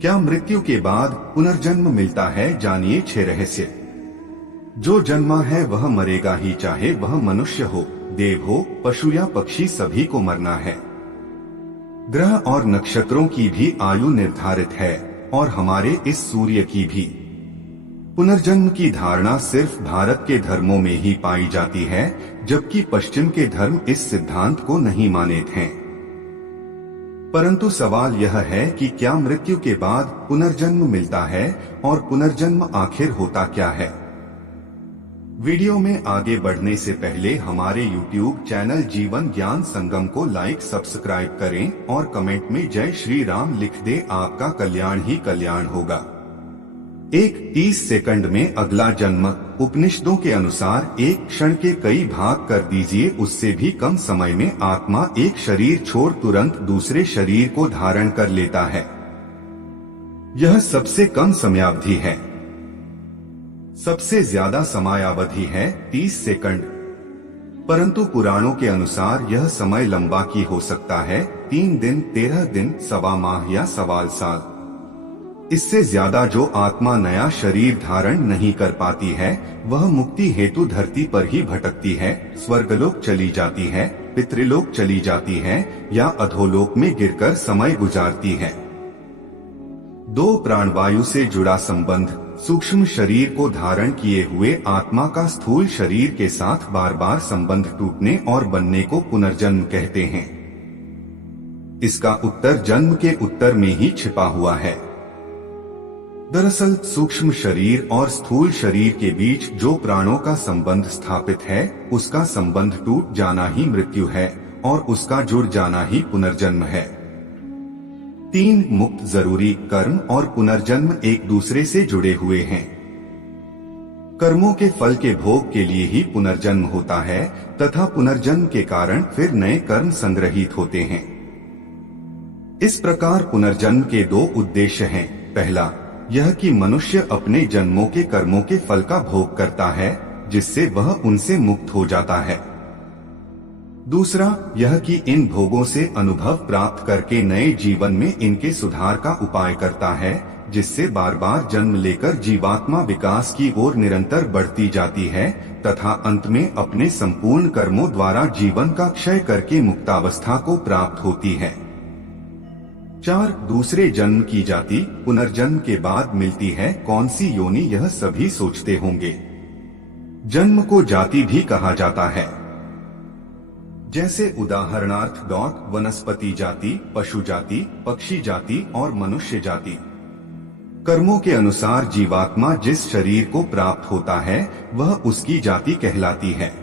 क्या मृत्यु के बाद पुनर्जन्म मिलता है? जानिए 6 रहस्य। जो जन्मा है वह मरेगा ही, चाहे वह मनुष्य हो, देव हो, पशु या पक्षी, सभी को मरना है। ग्रह और नक्षत्रों की भी आयु निर्धारित है और हमारे इस सूर्य की भी। पुनर्जन्म की धारणा सिर्फ भारत के धर्मों में ही पाई जाती है, जबकि पश्चिम के धर्म इस सिद्धांत को नहीं मानते हैं। परंतु सवाल यह है कि क्या मृत्यु के बाद पुनर्जन्म मिलता है और पुनर्जन्म आखिर होता क्या है? वीडियो में आगे बढ़ने से पहले हमारे YouTube चैनल जीवन ज्ञान संगम को लाइक सब्सक्राइब करें और कमेंट में जय श्री राम लिख दे। आपका कल्याण ही कल्याण होगा। 30 सेकंड में अगला जन्म। उपनिषदों के अनुसार एक क्षण के कई भाग कर दीजिए, उससे भी कम समय में आत्मा एक शरीर छोड़ तुरंत दूसरे शरीर को धारण कर लेता है। यह सबसे कम समयावधि है। सबसे ज्यादा समयावधि है 30 सेकंड। परंतु पुराणों के अनुसार यह समय लंबा की हो सकता है, 3 दिन, 13 दिन, सवा माह या सवाल साल। इससे ज्यादा जो आत्मा नया शरीर धारण नहीं कर पाती है, वह मुक्ति हेतु धरती पर ही भटकती है, स्वर्गलोक चली जाती है, पितृलोक चली जाती है या अधोलोक में गिरकर समय गुजारती है। 2 प्राणवायु से जुड़ा संबंध। सूक्ष्म शरीर को धारण किए हुए आत्मा का स्थूल शरीर के साथ बार बार संबंध टूटने और बनने को पुनर्जन्म कहते हैं। इसका उत्तर जन्म के उत्तर में ही छिपा हुआ है। दरअसल सूक्ष्म शरीर और स्थूल शरीर के बीच जो प्राणों का संबंध स्थापित है, उसका संबंध टूट जाना ही मृत्यु है और उसका जुड़ जाना ही पुनर्जन्म है। 3 मुक्त जरूरी। कर्म और पुनर्जन्म एक दूसरे से जुड़े हुए हैं। कर्मों के फल के भोग के लिए ही पुनर्जन्म होता है तथा पुनर्जन्म के कारण फिर नए कर्म संग्रहित होते हैं। इस प्रकार पुनर्जन्म के 2 उद्देश्य हैं। पहला यह कि मनुष्य अपने जन्मों के कर्मों के फल का भोग करता है, जिससे वह उनसे मुक्त हो जाता है। दूसरा यह कि इन भोगों से अनुभव प्राप्त करके नए जीवन में इनके सुधार का उपाय करता है, जिससे बार बार जन्म लेकर जीवात्मा विकास की ओर निरंतर बढ़ती जाती है तथा अंत में अपने संपूर्ण कर्मों द्वारा जीवन का क्षय करके मुक्तावस्था को प्राप्त होती है। 4 दूसरे जन्म की जाति पुनर्जन्म के बाद मिलती है। कौन सी योनि, यह सभी सोचते होंगे। जन्म को जाति भी कहा जाता है, जैसे उदाहरणार्थ वनस्पति जाति, पशु जाति, पक्षी जाति और मनुष्य जाति। कर्मों के अनुसार जीवात्मा जिस शरीर को प्राप्त होता है वह उसकी जाति कहलाती है।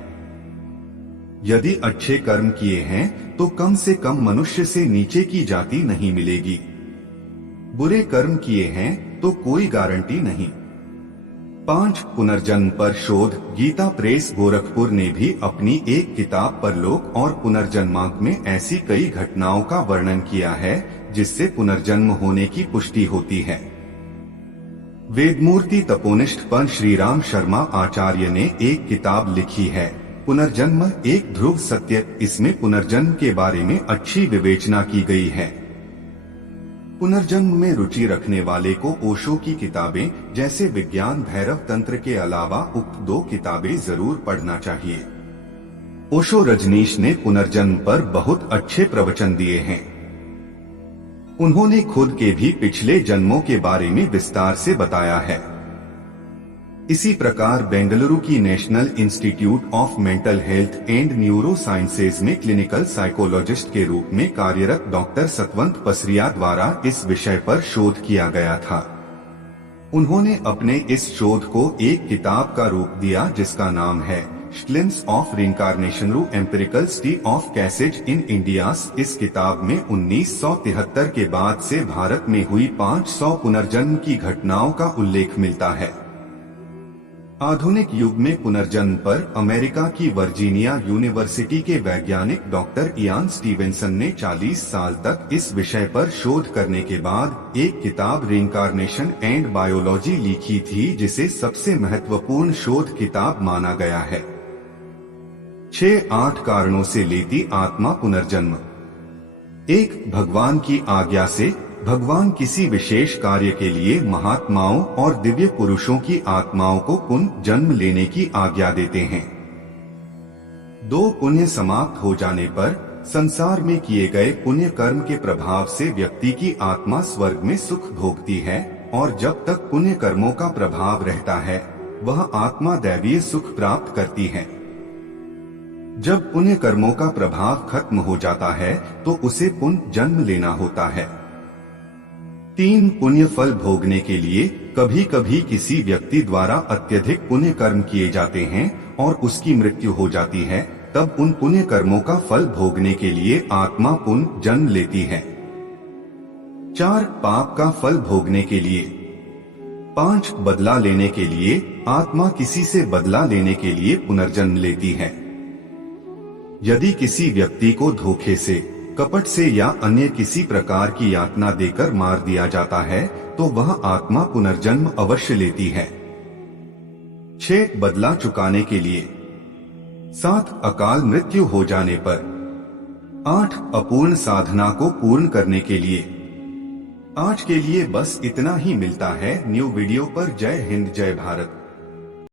यदि अच्छे कर्म किए हैं तो कम से कम मनुष्य से नीचे की जाति नहीं मिलेगी। बुरे कर्म किए हैं तो कोई गारंटी नहीं। 5 पुनर्जन्म पर शोध। गीता प्रेस गोरखपुर ने भी अपनी एक किताब परलोक और पुनर्जन्मांक में ऐसी कई घटनाओं का वर्णन किया है जिससे पुनर्जन्म होने की पुष्टि होती है। वेदमूर्ति तपोनिष्ठ पर श्रीराम शर्मा आचार्य ने एक किताब लिखी है, पुनर्जन्म एक ध्रुव सत्य। इसमें पुनर्जन्म के बारे में अच्छी विवेचना की गई है। पुनर्जन्म में रुचि रखने वाले को ओशो की किताबें जैसे विज्ञान भैरव तंत्र के अलावा उक्त 2 किताबें जरूर पढ़ना चाहिए। ओशो रजनीश ने पुनर्जन्म पर बहुत अच्छे प्रवचन दिए हैं। उन्होंने खुद के भी पिछले जन्मों के बारे में विस्तार से बताया है। इसी प्रकार बेंगलुरु की national institute of mental health and neuro sciences में क्लिनिकल साइकोलॉजिस्ट के रूप में कार्यरत डॉक्टर सतवंत पसरिया द्वारा इस विषय पर शोध किया गया था। उन्होंने अपने इस शोध को एक किताब का रूप दिया जिसका नाम है glimpse of reincarnation empirical study of cases in India's. इस किताब में 1973 के बाद से भारत में हुई 500 पुनर्जन्म की घटनाओं का उल्लेख मिलता है। आधुनिक युग में पुनर्जन्म पर अमेरिका की वर्जीनिया यूनिवर्सिटी के वैज्ञानिक डॉक्टर इयान स्टीवेंसन ने 40 साल तक इस विषय पर शोध करने के बाद एक किताब रिइंकार्नेशन एंड बायोलॉजी लिखी थी, जिसे सबसे महत्वपूर्ण शोध किताब माना गया है। 6-8 कारणों से लेती आत्मा पुनर्जन्म। 1 भगवान की आज्ञा से। भगवान किसी विशेष कार्य के लिए महात्माओं और दिव्य पुरुषों की आत्माओं को पुनः जन्म लेने की आज्ञा देते हैं। 2 पुण्य समाप्त हो जाने पर संसार में किए गए पुण्य कर्म के प्रभाव से व्यक्ति की आत्मा स्वर्ग में सुख भोगती है, और जब तक पुण्य कर्मों का प्रभाव रहता है वह आत्मा दैवीय सुख प्राप्त करती है। जब पुण्य कर्मों का प्रभाव खत्म हो जाता है तो उसे पुनः जन्म लेना होता है। 3 पुण्य फल भोगने के लिए कभी कभी किसी व्यक्ति द्वारा अत्यधिक पुण्य कर्म किए जाते हैं और उसकी मृत्यु हो जाती है, तब उन पुण्य कर्मों का फल भोगने के लिए आत्मा पुनः जन्म लेती है। 4 पाप का फल भोगने के लिए। 5 बदला लेने के लिए आत्मा किसी से बदला लेने के लिए पुनर्जन्म लेती है। यदि किसी व्यक्ति को धोखे से, कपट से या अन्य किसी प्रकार की यातना देकर मार दिया जाता है तो वह आत्मा पुनर्जन्म अवश्य लेती है। 6 बदला चुकाने के लिए। 7 अकाल मृत्यु हो जाने पर। 8 अपूर्ण साधना को पूर्ण करने के लिए। आज के लिए बस इतना ही। मिलता है न्यू वीडियो पर। जय हिंद, जय भारत।